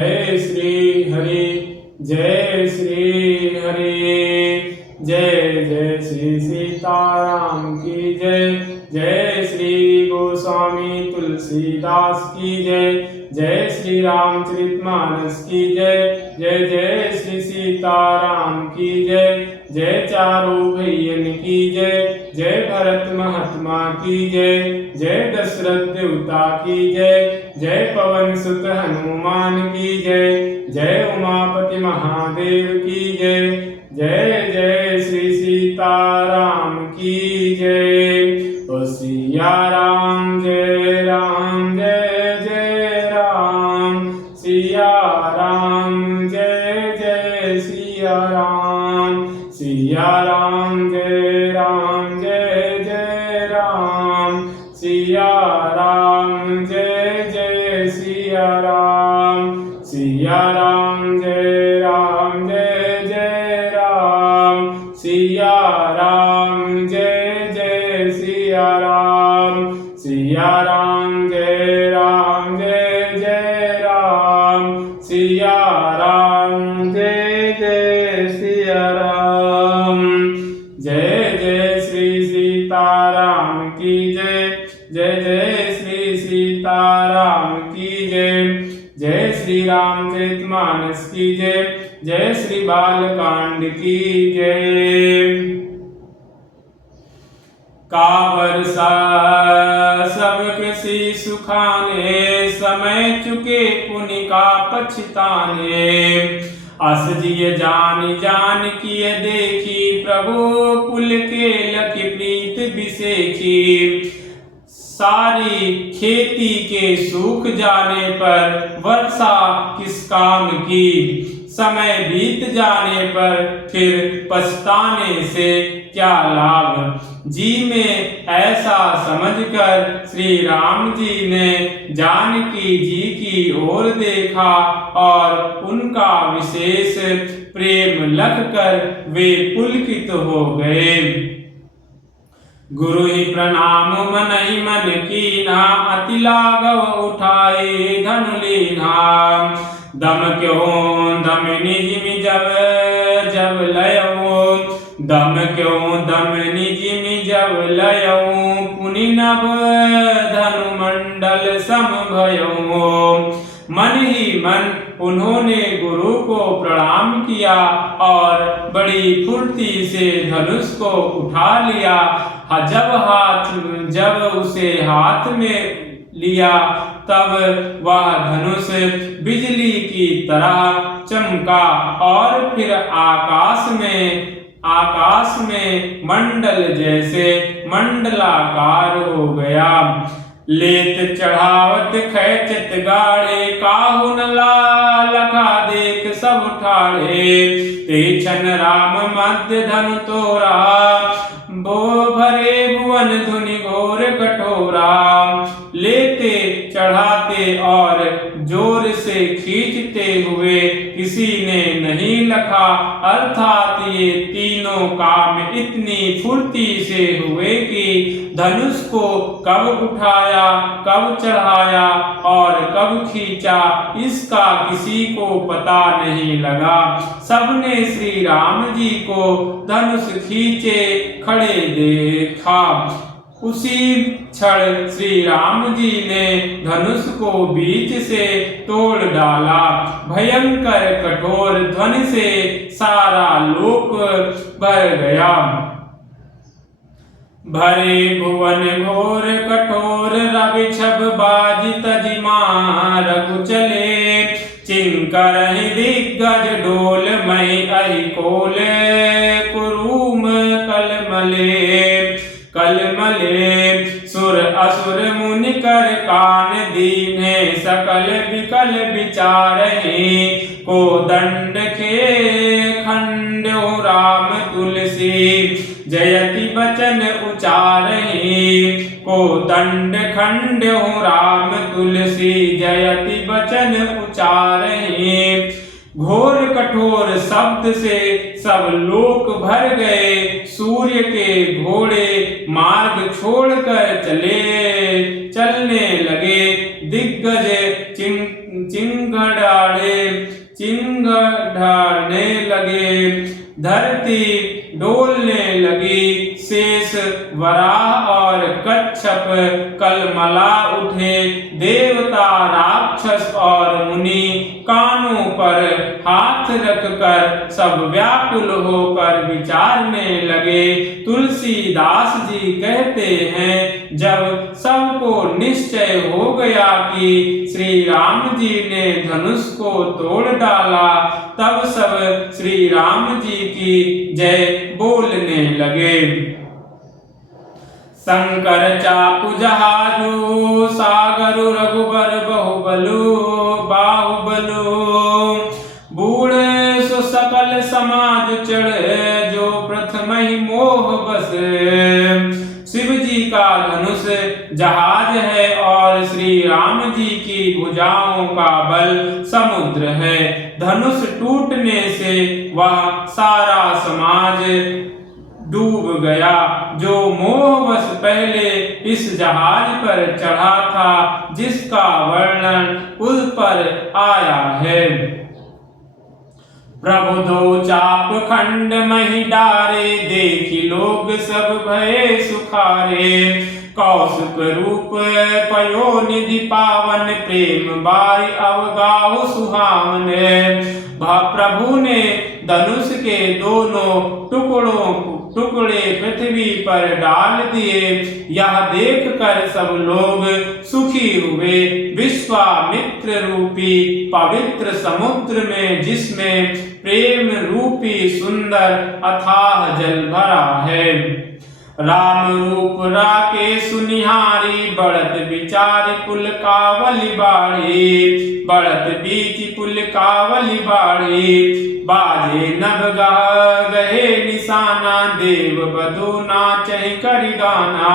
जय श्री हरि जय श्री हरि जय जय श्री सीताराम की जय जय श्री गोस्वामी तुलसीदास की जय जय श्री रामचरितमानस की जय जय जय श्री सीताराम की जय जय चारों भैयन की जय जय भरत महात्मा की जय जय दशरथ देवता की जय जय पवन सुत हनुमान की जय जय उमापति महादेव की जय जय जय श्री सीताराम की जय। ओ सिया राम जय राम जय जय राम सिया राम जय जय सिया राम सिया राम जय जय राम सिया राम जय जय सिया राम सिया राम जय जय राम सिया राम जय जय सिया राम सिया राम जय जय राम सिया राम जय जय सिया राम। जय जय श्री सीताराम की जय जय जय श्री सीताराम की जय जय श्री रामचरितमानस की जय जय श्री बालकांड की जय। काबर सा सब किसी सुखाने समय चुके पुनि का पछताने अस जिय जान जान किए देखी प्रभु पुल के लखी प्रीत बिसेखी सारी खेती के सूख जाने पर वर्षा किस काम की समय बीत जाने पर फिर पछताने से क्या लाभ। जी में ऐसा समझकर श्री राम जी ने जानकी जी की ओर देखा और उनका विशेष प्रेम लगकर वे पुलकित हो गए। गुरु ही प्रणाम मन ही मन कीना अति लाघव उठाए धनु लीना दम क्यों दम निजिमि जब जब लयो दम क्यों दम निजिमि जब लयो पुनि नभ धनु मंडल सम भयो। मन ही मन उन्होंने गुरु को प्रणाम किया और बड़ी फुर्ती से धनुष को उठा लिया। जब उसे हाथ में लिया तब वह धनुष बिजली की तरह चमका और फिर आकाश में मंडल जैसे मंडलाकार हो गया। लेत चढ़ावत खैचत गाड़े काहु न लखा देख सब ठाड़े ते छन राम मध्य धनु तोरा बो भरे भुवन धुनि घोर कठोरा। लेते चढ़ाते और जोर से खींचते हुए किसी ने नहीं लखा अर्थात ये तीनों काम इतनी फुर्ती से हुए कि धनुष को कब उठाया कब चढ़ाया और कब खींचा इसका किसी को पता नहीं लगा। सबने श्री राम जी को धनुष खींचे खड़े देखा। उसी क्षण श्री राम जी ने धनुष को बीच से तोड़ डाला। भयंकर कठोर ध्वनि से सारा लोक भर गया। भरे भुवन घोर कठोर रवि छब बाज तजिमा रघु चले चिंकर दिग्गज डोल मई अहि कोल कुरूम कलमले सुर असुर मुनि कर कान दीने सकल विकल विचारहि को दंड खे खंड्यो राम तुलसी जयति बचन उचारहि को दंड खंड्यो राम तुलसी जयति बचन उचारहि। घोर कठोर शब्द से सब लोक भर गए। सूर्य के घोड़े मार्ग छोड़कर चलने लगे। दिग्गज चिंगड़ाड़े चिंगाड़ने लगे, धरती डोलने लगी, शेष वराह और कच्छप कलमला उठे, देवता राक्षस और मुनि कानों पर हाथ रखकर सब व्याकुल होकर विचारने लगे। तुलसीदास जी कहते हैं, जब सबको निश्चय हो गया कि श्री राम जी ने धनुष को तोड़ डाला, तब सब श्री राम जी की जय बोलने लगे। शंकर चापु जहाजु, सागरु रघुबर बहुबलु, बाहुबलु, बूढ़े सो सकल समाज चढ़े, जो प्रथम ही मोह बस। शिव जी का धनुष जहाज है और श्री राम जी की भुजाओं का बल समुद्र है। धनुष टूटने से वह सारा समाज डूब गया, जो मोहवश पहले इस जहाज पर चढ़ा था, जिसका वर्णन उस पर आया है। प्रभु दो चाप खंड मही डारे, देखी लोग सब भये सुखारे। कौसुक रूप पयो निधि पावन, प्रेम बारी अवगाहु सुहावन। प्रभु ने धनुष के दोनों टुकड़े पृथ्वी पर डाल दिए। यह देखकर सब लोग सुखी हुए। विश्वामित्र रूपी पवित्र समुद्र में, जिसमें प्रेम रूपी सुंदर अथाह जल भरा है, राम रूप राके सुनिहारी, बढ़त विचार पुल कावली बाड़ी, बढ़त बीच पुल कावली बाड़ी। बाजे नभ गहे निशाना, देव बधु नाचहि करि गाना।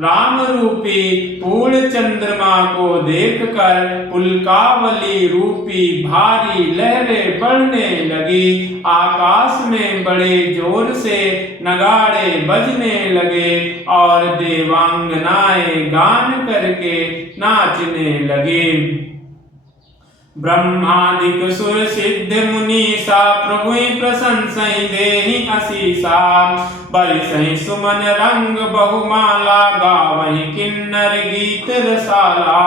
राम रूपी पूर्ण चंद्रमा को देखकर पुलकावली रूपी भारी लहरें बढ़ने लगी। आकाश में बड़े जोर से नगाड़े बजने लगे और देवांगनाएं गान करके नाचने लगे। ब्रह्मादिक सुर सिद्ध मुनीसा, प्रभु प्रशंसहि देहि असीसा। बरिसहि सुमन रंग बहुमाला, गावहि किन्नर गीत रसाला।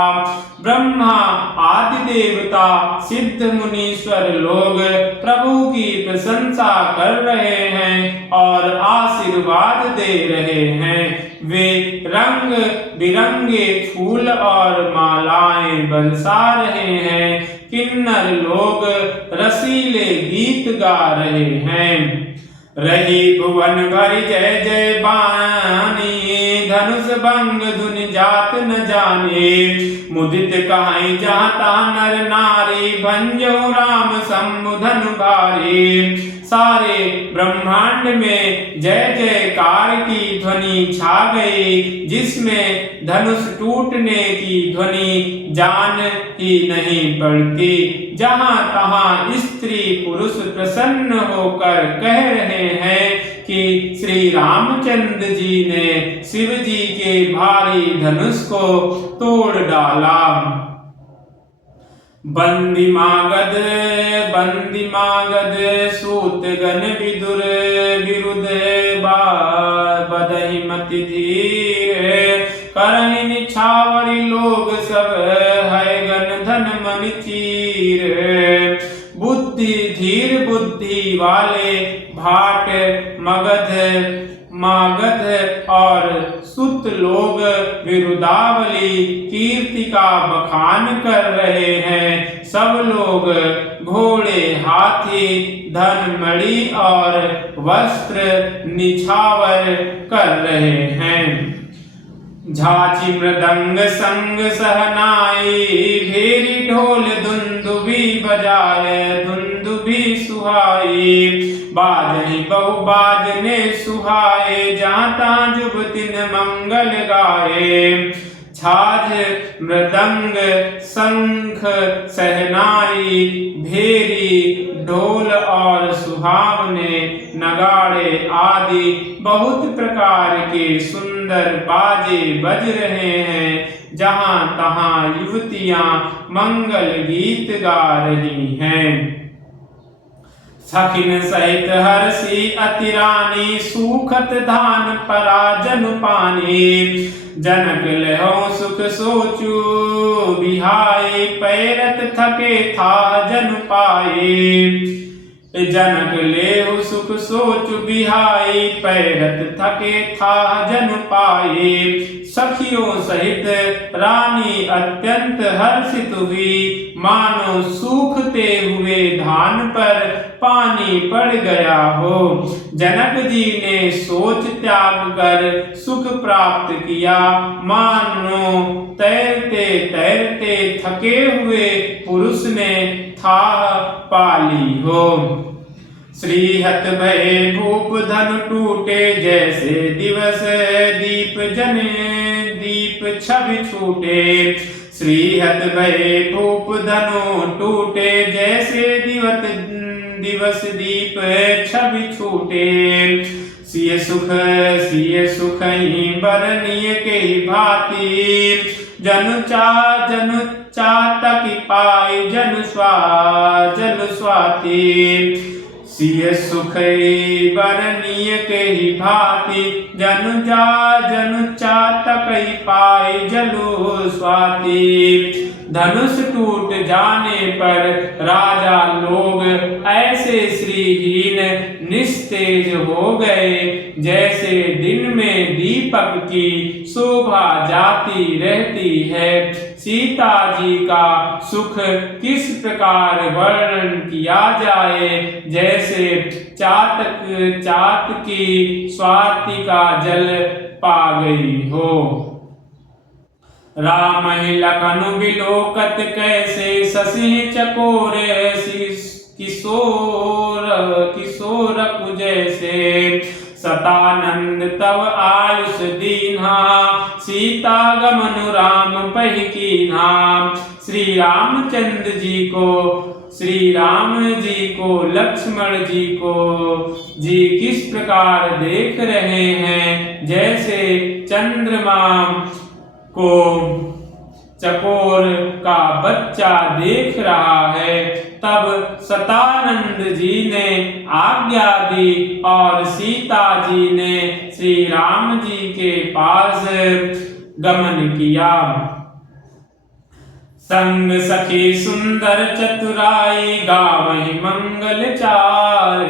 ब्रह्मा आदि देवता सिद्ध मुनीश्वर लोग प्रभु की प्रशंसा कर रहे हैं और आशीर्वाद दे रहे हैं। वे रंग बिरंगे फूल और मालाएं बरसा रहे हैं। किन्नर लोग रसीले गीत गा रहे हैं। रही भुवन भरी जय जय बानी, धनुष भंग धुनि जात न जाने। मुदित कहाई जाता नर नारी, भंजो राम शंभु धनु भारी। सारे ब्रह्मांड में जय जयकार की ध्वनि छा गई, जिसमें धनुष टूटने की ध्वनि जान ही नहीं पड़ती। जहां तहां स्त्री पुरुष प्रसन्न होकर कह रहे हैं कि श्री रामचंद्र जी ने शिव जी के भारी धनुष को तोड़ डाला। बंदी मागध सूत गण विदुर, विरुद्ध बदहि मति धीर। करहि निछावरी लोग सब, है गण धन मन चीर। बुद्धि धीर बुद्धि वाले भाट मागध और सुत लोग विरुदावली कीर्ति का बखान कर रहे हैं। सब लोग घोड़े हाथी धन मणि और वस्त्र निछावर कर रहे हैं। झांची मृदंग संग सहनाई, भेरी ढोल धुंदुभी बजाए, धुंदुभी सुहाई। बाजहि बहु बाजने सुहाए, जाता जुबतिन मंगल गाए। छाछ मृदंग शंख सहनाई, भेरी ढोल और सुहावने नगाड़े आदि बहुत प्रकार के सुंदर सुंदर बाजे बज रहे हैं। जहां तहां युवतियां मंगल गीत गा रही हैं। सखिन सहित हर्षी अति रानी सूखत धान परा जनु पानी। जनक लहो सुख सोचू बिहाई पैरत थके था जनु पाए। जनक लेहु सुख सोचु बिहाई पैरत थके था जनु पाए। सखियों सहित रानी अत्यंत हर्षित हुई, मानो सूखते हुए धान पर पानी पड़ गया हो। जनक जी ने सोच त्याग कर सुख प्राप्त किया, मानो तैरते तैरते थके हुए पुरुष ने थाह पाली हो। श्रीहत भये भूप धन टूटे जैसे दिवस दीप जने दीप छवि छूटे। श्रीहत भये भूप धनु टूटे जैसे दिवस दीप छवि छूटे। सिय सुख ही बरनिय के भांति जनु चातक पाई जनु स्वाति। सिय सुख बरनिय के ही भांति जनु चातक पाई जलु स्वाति। धनुष टूट जाने पर राजा लोग ऐसे श्रीहीन निस्तेज हो गए, जैसे दिन में दीपक की शोभा जाती रहती है। सीता जी का सुख किस प्रकार वर्णन किया जाए, जैसे चातकी स्वाति का जल पा गई हो। राम ही लखनु बिलोकत कैसे शशि चकोर किशोर जैसे। सतानंद तव आयुष दीन्हा सीता गमनु राम पहि कीन्हा। श्री रामचंद्र जी को लक्ष्मण जी किस प्रकार देख रहे हैं, जैसे चंद्रमा को चकोर का बच्चा देख रहा है। तब सतानंद जी ने आज्ञा दी और सीता जी ने श्री राम जी के पास गमन किया। संग सखी सुंदर चतुराई गावहि मंगल चार।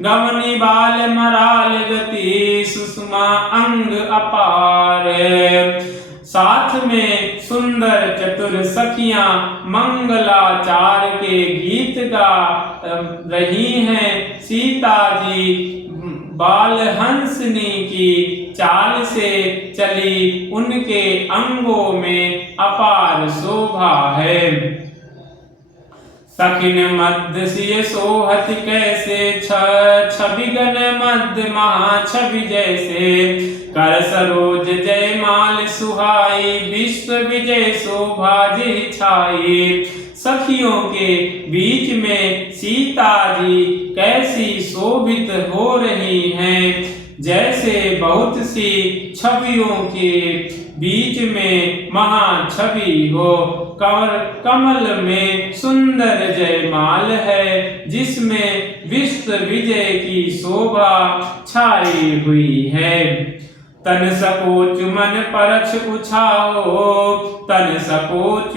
गमनी बाल मराल गति सुषमा अंग अपार। साथ में सुंदर चतुर सखियां मंगलाचार के गीत गा रही हैं। सीता जी बाल हंसनी की चाल से चली, उनके अंगों में अपार शोभा है। सखिन मध्य सिय सोहत कैसे छविगन मध्य महाछवि जैसे। कर सरोज जय माल सुहाई विश्व विजय शोभा जी छाई। सखियों के बीच में सीता जी कैसी शोभित हो रही हैं, जैसे बहुत सी छवियों के बीच में महाछवि हो। कमल में सुंदर जयमाल है, जिसमें विश्व विजय की शोभा छाई हुई है। तन सकोच मन परछ उछाओ, तन सकोच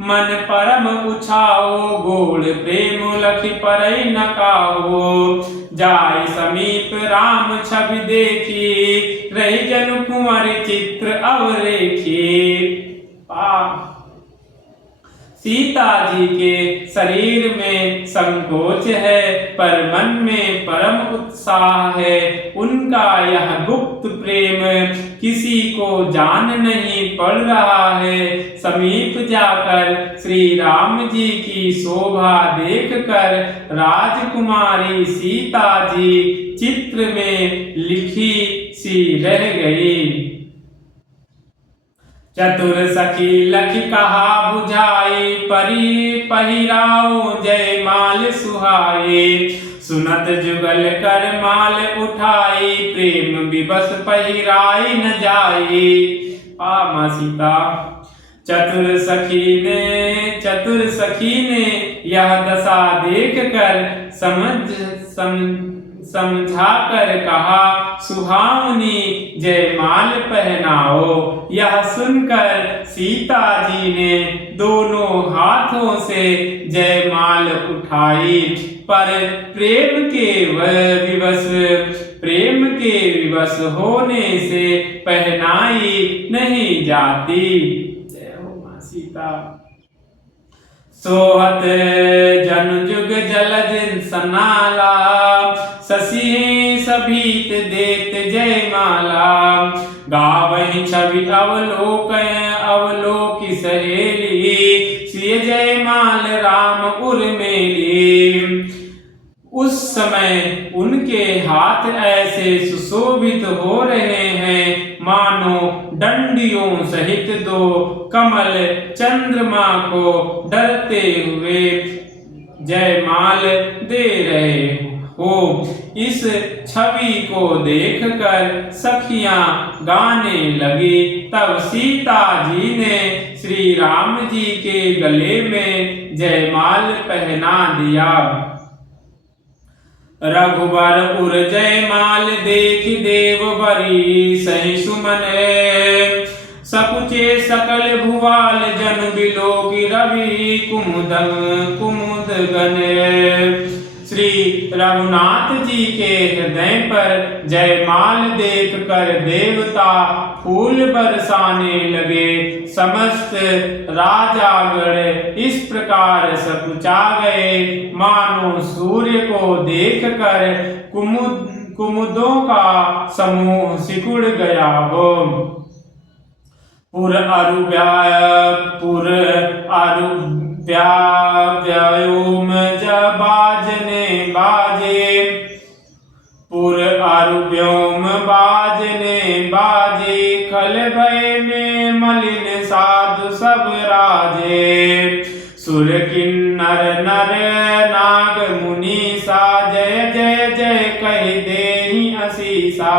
मन परम उछाओ। गोड़ प्रेम लखि परई न काहो, जाय समीप राम छवि देखी। रही जनु कुंवर चित्र अवरेखी। सीता जी के शरीर में संकोच है, पर मन में परम उत्साह है। उनका यह गुप्त प्रेम किसी को जान नहीं पड़ रहा है। समीप जाकर श्री राम जी की शोभा देखकर राजकुमारी सीता जी चित्र में लिखी सी रह गई। चतुर सखी लखि कहा बुझाई, परी पहिराओ जय माल सुहाए। सुनत जुगल कर माल उठाई, प्रेम विवश पहिराई न जाई। माँ सीता चतुर सखी ने यह दशा देख कर समझा कर कहा, सुहावनी जयमाल पहनाओ। यह सुनकर सीता जी ने दोनों हाथों से जयमाल उठाई, पर प्रेम के विवश होने से पहनाई नहीं जाती। जय हो माँ सीता। सोहत जन जुग जलज सनाला, शशि सभीत देत जयमाला। गावहि छवि अवलोकि सहेली, सिय जयमाल राम उर्मिली। उस समय उनके हाथ ऐसे सुशोभित हो रहे हैं मानो डंडियों सहित दो कमल चंद्रमा को डरते हुए जयमाल दे रहे हो। इस छवि को देखकर सखियां गाने लगी। तब सीता जी ने श्री राम जी के गले में जयमाल पहना दिया। रघुबर उर जयमाल देख देव बरी, सही सुमन सकुचे सकल भुवाल। जन बिलोकि रवि कुमुद गन। श्री रघुनाथ जी के हृदय पर जयमाल देखकर देवता फूल बरसाने लगे। समस्त राजागण इस प्रकार सकुचा गए मानो सूर्य को देखकर कुमुदों का समूह सिकुड़ गया हो। पुर व्योम बाजने बाजे, पुर व्योम बाजने बाजे। खल भय में मलिन साधु सब राजे। सुर किन्नर नर नाग मुनीसा, जय जय जय कह देहि असीसा।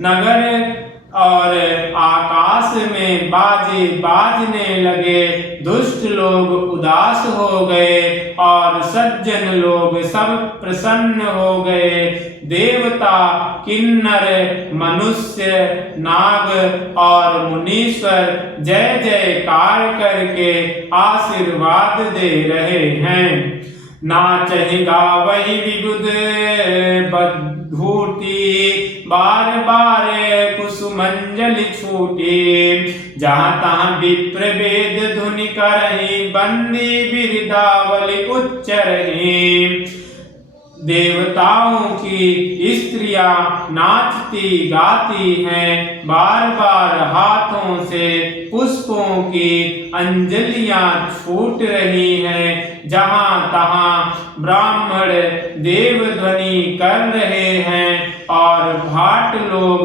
नगर और आकाश में बाजे बाजने लगे। दुष्ट लोग उदास हो गए और सज्जन लोग सब प्रसन्न हो गए। देवता किन्नर मनुष्य नाग और मुनीश्वर जय जयकार करके आशीर्वाद दे रहे हैं। नाचहि गावहि विबुध बधूटी, बार बार कुसुमंजलि छूटी। जहाँ तहाँ विप्र वेद धुनि करहि, बंदी बिरदावली उच्चरहि। देवताओं की स्त्रियां नाचती गाती हैं, बार बार हाथों से पुष्पों की अंजलियां छूट रही हैं। जहाँ तहाँ ब्राह्मण देवध्वनि कर रहे हैं और भाट लोग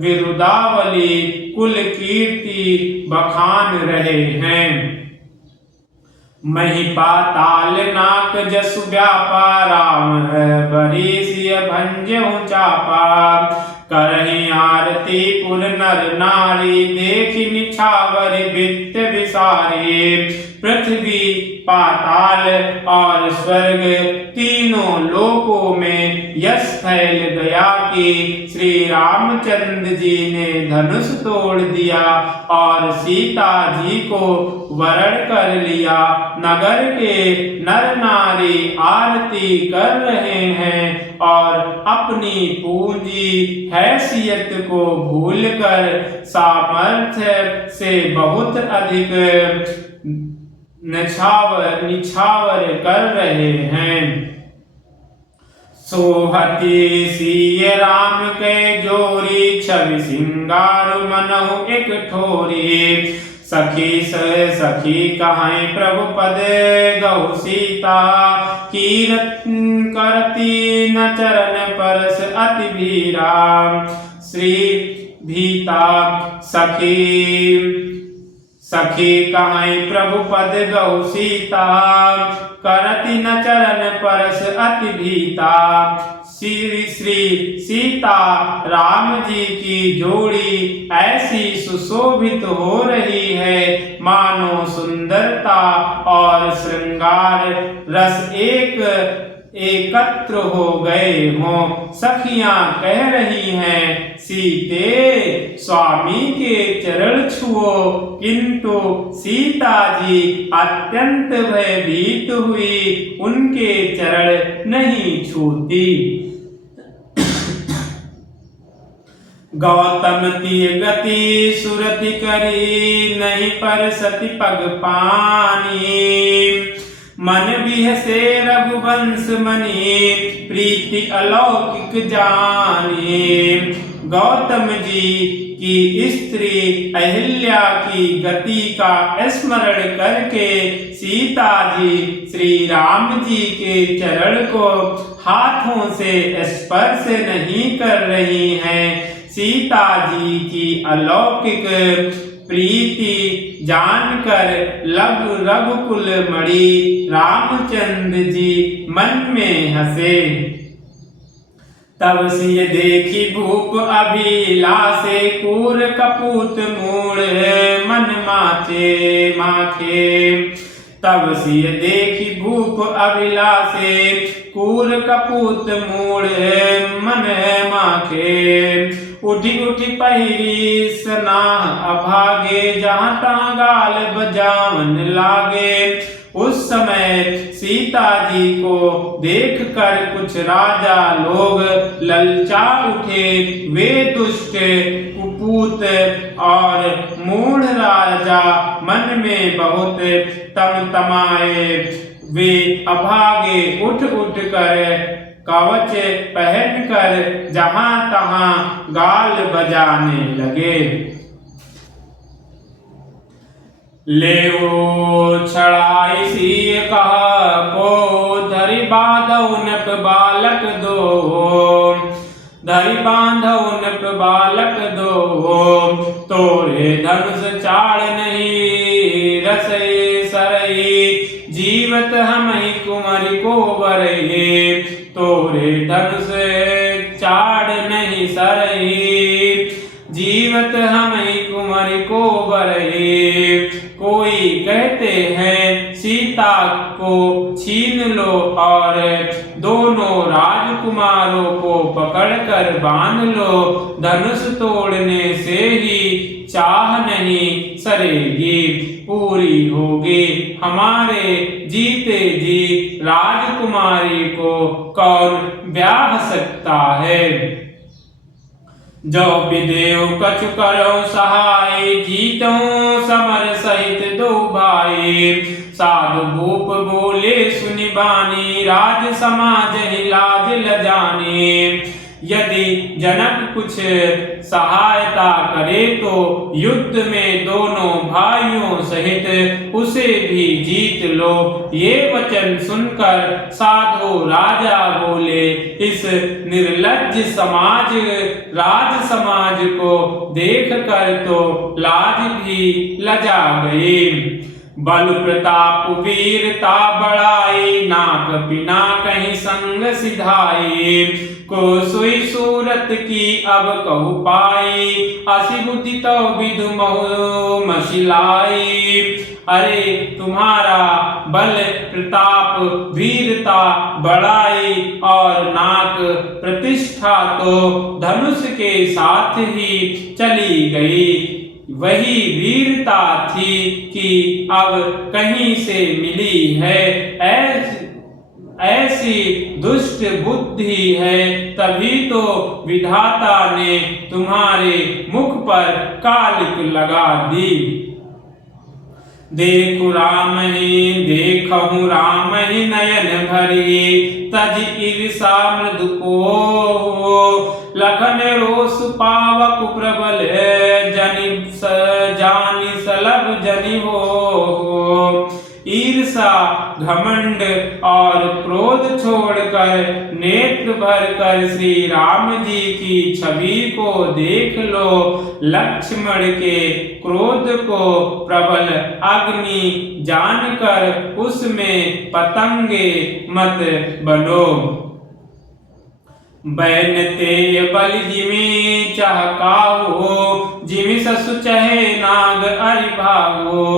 विरुदावली कुल कीर्ति बखान रहे हैं। मही पाताल नाक जसु व्यापा, राम बरीसिय भंजहु चापा। करहि आरती पुर नर नारी, देखि निछावर भित्त विसारी। पृथ्वी पाताल और स्वर्ग तीनों लोकों में यश फैल गया कि श्री रामचंद्र जी ने धनुष तोड़ दिया और सीता जी को वरण कर लिया। नगर के नर नारी आरती कर रहे हैं और अपनी पूंजी हैसियत को भूलकर सामर्थ्य से बहुत अधिक निछावर कर रहे हैं। सोहती सिय राम के जोरी, छवि सिंगार मनहु एक ठोरी। सखी से सखी कहाई प्रभु पद, गौ सीता कीरत करती न चरण परस अति भीरा। श्री भीता सखी सखी कहाई प्रभु पद गौ सीता, करति न चरण परस अति भीता। श्री श्री सीता राम जी की जोड़ी ऐसी सुशोभित हो रही है, मानो सुंदरता और श्रृंगार रस एकत्र हो गए हों। सखियां कह रही हैं, सीते स्वामी के चरण छुओ, किंतु सीता जी अत्यंत भयभीत हुई, उनके चरण नहीं छूती। गौतम ती गति सुरति करी, नहीं पर सती पग पानी। मन बिहसे रघुवंश मनी, प्रीति अलौकिक जानी। गौतम जी की स्त्री अहिल्या की गति का स्मरण करके सीता जी श्री राम जी के चरण को हाथों से स्पर्श नहीं कर रही हैं। सीता जी की अलौकिक प्रीति जानकर रघुकुल मणि रामचंद्र जी मन में हंसे। तब सिय देखी भूप अभिलाषे, कूर कपूत मूढ़ मन माखे। तब सिय देखी भूप अभिलाषे, कूर कपूत मूढ़ मन माखे। उठी उठी पहिरी सनाह अभागे, जहाँ तहाँ गाल बजावन लागे। उस समय सीता जी को देखकर कुछ राजा लोग ललचा उठे। वे दुष्ट कुपूत और मूढ़ राजा मन में बहुत तमतमाए। वे अभागे उठ उठ कर कवच पहनकर जहां तहां गाल बजाने लगे। लेवो छड़ाई सिय कहा को, धरि बांधौ नप बालक दो। धरि बांधौ नप बालक दो, तोरे धनुष चाड़ नहीं रसई सरई। जीवत हमहि कुंवरी को बरई, तोरे धनुष चाड़ नहीं सरई। जीवत हमहि कुंवरी को बरई। कोई कहते हैं सीता को छीन लो और दोनों राजकुमारों को पकड़कर बांध लो, धनुष तोड़ने से ही चाह नहीं सरेगी, पूरी होगी हमारे जीते जी राजकुमारी को कौन ब्याह सकता है। जो विदेव कछु करो सहाय, जीतो समर सहित दो भाई। साधु भूप बोले सुनि बानी, राज समाज ही लाज लजानी। यदि जनक कुछ सहायता करे तो युद्ध में दोनों भाइयों सहित उसे भी जीत लो। ये वचन सुनकर साधु राजा बोले, इस निर्लज्ज राज समाज को देखकर तो लाज भी लजा गई। बल प्रताप वीरता बढ़ाई, नाक बिना कहीं संग सिधाई। को सोई सूरत की अब कहु पाई, असी बुद्धि तो विधु महु मशिलाई। अरे तुम्हारा बल प्रताप वीरता बढ़ाई और नाक प्रतिष्ठा तो धनुष के साथ ही चली गई। वही वीरता थी कि अब कहीं से मिली है। ऐसी दुष्ट बुद्धि है, तभी तो विधाता ने तुम्हारे मुख पर कालिक लगा दी। देखु राम ही नयन भरी, तज ईर्षा मृदु को। लखन रोष पावक प्रबल, जानि सलभ जनि हो। ईर्षा घमंड और क्रोध छोड़कर नेत्र भर कर श्री राम जी की छवि को देख लो। लक्ष्मण के क्रोध को प्रबल अग्नि जानकर उसमें पतंगे मत बनो। बैन ते बल जिमि चहकाहो, जिमि ससु चहे नाग अरि भागो।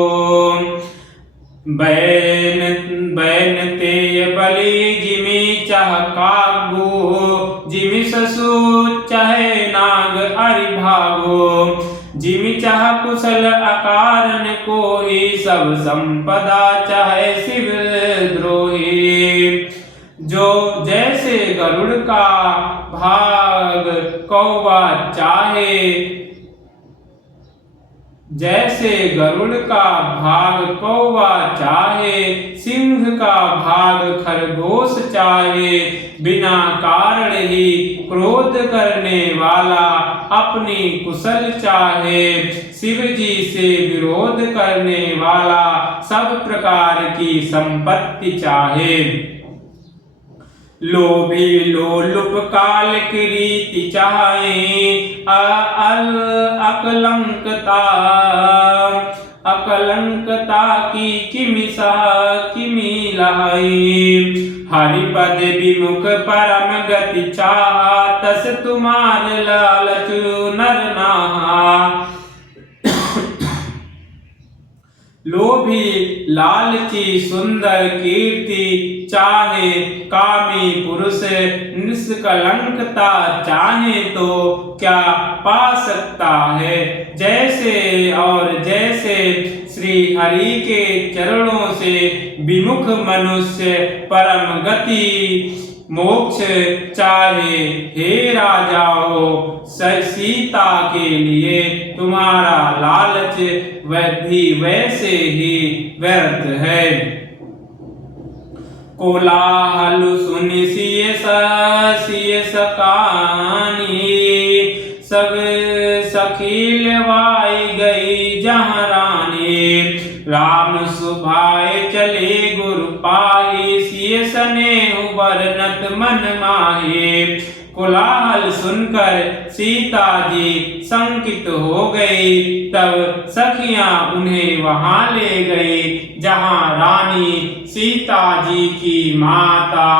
बैन ते बलि जिमि चहकागो, जिमि ससु चहे नाग अरि भागो। जिमि चाह कुशल अकारण कोई, सब संपदा चाहे शिव द्रोही। जो जैसे गरुड़ का भाग कौवा चाहे, जैसे गरुड़ का भाग कौवा चाहे, सिंह का भाग खरगोश चाहे। बिना कारण ही क्रोध करने वाला अपनी कुशल चाहे, शिव जी से विरोध करने वाला सब प्रकार की संपत्ति चाहे। लोभी लोलुप काल कीर्ति चाहे, अकलंकता की किमि लाई। हरिपद विमुख परम गति चाहा, तस तुम्हार लालच नर नाहा। लोभी लालची सुंदर कीर्ति चाहे, कामी पुरुष निष्कलंकता चाहे तो क्या पा सकता है। जैसे और जैसे श्री हरि के चरणों से विमुख मनुष्य परम गति मोक्ष चाहे, हे राजाओं सीता के लिए तुम्हारा लालच भी वैसे ही व्यर्थ है। कोलाहल सुनि सिय सकानी, सब सखील वाई गई जहाँ रानी। राम सुभाए चले गुरु पाही, सिय सनेहु बरनत मन माहे। कोलाहल सुनकर सीता जी शंकित हो गई। तब सखियां उन्हें वहां ले गई जहां रानी सीता जी की माता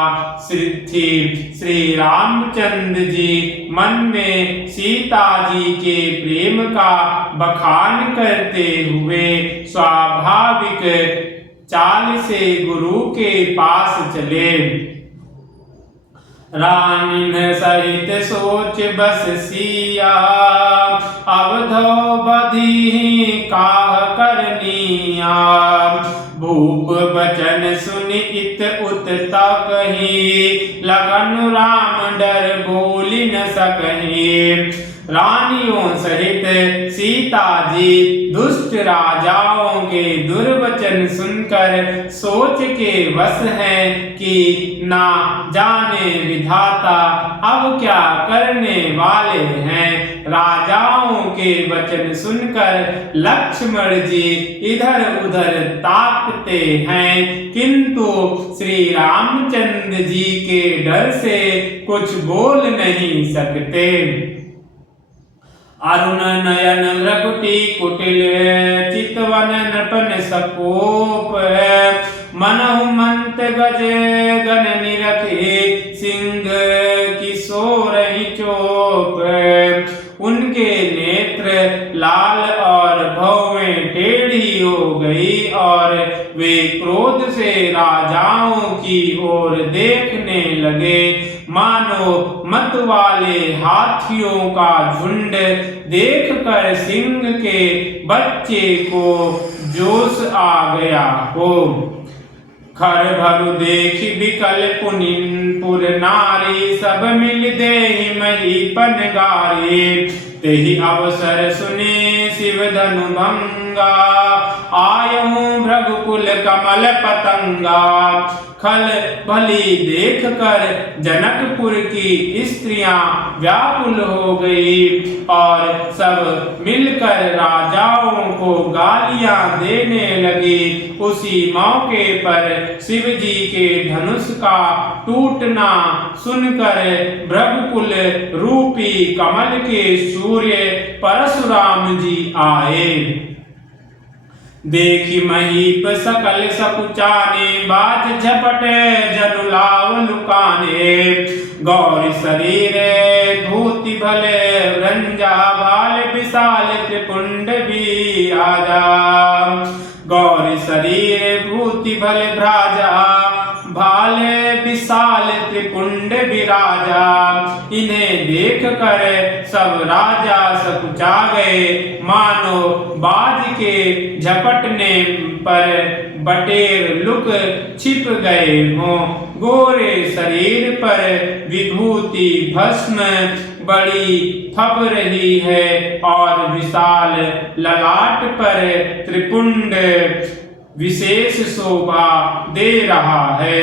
थी। श्री रामचंद्र जी मन में सीता जी के प्रेम का बखान करते हुए स्वाभाविक चाल से गुरु के पास चले। रानिन सहित सोच बस सिया, अवधो बधी काह करनिया। भूप बचन सुनि इत उत कही, लगन राम डर बोली न सकही। रानियों सहित सीता जी दुष्ट राजाओं के दुर्वचन सुनकर सोच के वश हैं कि ना जाने विधाता अब क्या करने वाले हैं। राजाओं के वचन सुनकर लक्ष्मण जी इधर उधर ताकते हैं, किंतु श्री रामचंद्र जी के डर से कुछ बोल नहीं सकते। अरुण नयन रघुटी कुटिल, चितवन नटन सकोप। मनहु मंत गज गन निरखे, सिंह किशोर चोप। उनके नेत्र लाल और भौवें टेढ़ी हो गई और वे क्रोध से राजाओं की ओर देखने लगे, मानो मत वाले हाथियों का झुंड देखकर सिंह के बच्चे को जोश आ गया हो। खर भरु देख बिकल पुनिनपुर नारी, सब मिल देहि महीपन गारी। तेहि अवसर सुने शिव धनु भंग, गंगा, आयहूं भृगुकुल कमल पतंगा। खल भली देख कर जनकपुर की स्त्रियां व्याकुल हो गई और सब मिलकर राजाओं को गालियां देने लगी। उसी मौके पर शिव जी के धनुष का टूटना सुनकर भृगुकुल रूपी कमल के सूर्य परशुराम जी आए। देखी महीप सकल सकुचाने, बाज झपटे जनु लाव लुकाने। गौर शरीर भूति भले रंजा, भाल विशाल त्रिपुंड भी राजा। गौर शरीर भूति भले भ्राजा, भाले विशाल त्रिपुंड विराजा। इन्हें देख कर सब राजा सकुचा गए, मानो बाज के झपटने पर बटेर लुक छिप गए हों। गोरे शरीर पर विभूति भस्म बड़ी फब रही है और विशाल ललाट पर त्रिपुंड विशेष शोभा दे रहा है।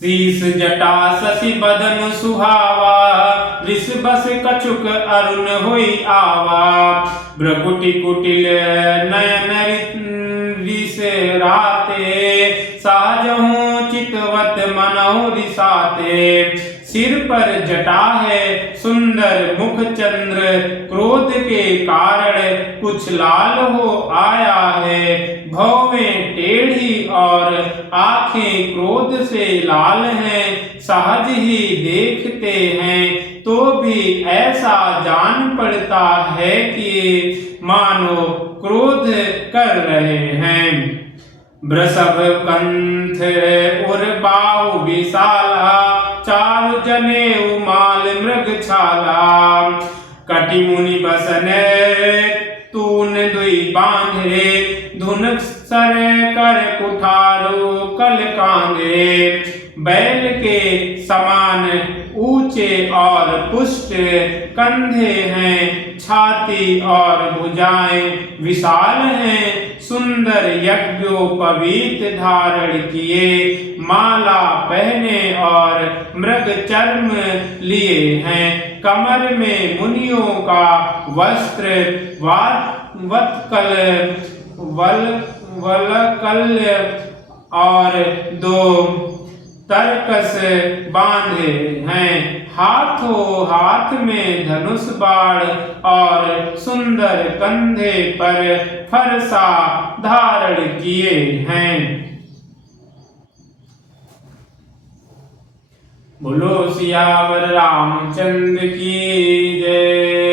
शीस जटा शशि बदन सुहावा, ऋषबस कछुक अरुण होई आवा। भ्रकुटि कुटिल नयन रिस राते, साजहूं चितवत मनहु रिसाते। सिर पर जटा है सुंदर मुख चंद्र, क्रोध के कारण कुछ लाल हो आया है। भौवें टेढ़ी और आंखें क्रोध से लाल हैं। सहज ही देखते हैं तो भी ऐसा जान पड़ता है कि मानो क्रोध कर रहे हैं। वृषभ कंठ उर बाहु विशाला, चारु जनेऊ माल मृग छाला। कटि मुनि बसने तून दुई बांधे, धुन सर कर कुठारो कल कांधे। बैल के समान ऊंचे और पुष्ट कंधे हैं, छाती और भुजाएं विशाल हैं। सुंदर यज्ञोपवीत धारण किए, माला पहने और मृग चर्म लिए हैं। कमर में मुनियों का वस्त्र वत्कल वलकल्य और दो तरकस बांधे हैं। हाथों हाथ में धनुष बाण और सुंदर कंधे पर फरसा धारण किए हैं। बोलो सियावर रामचंद्र की जय।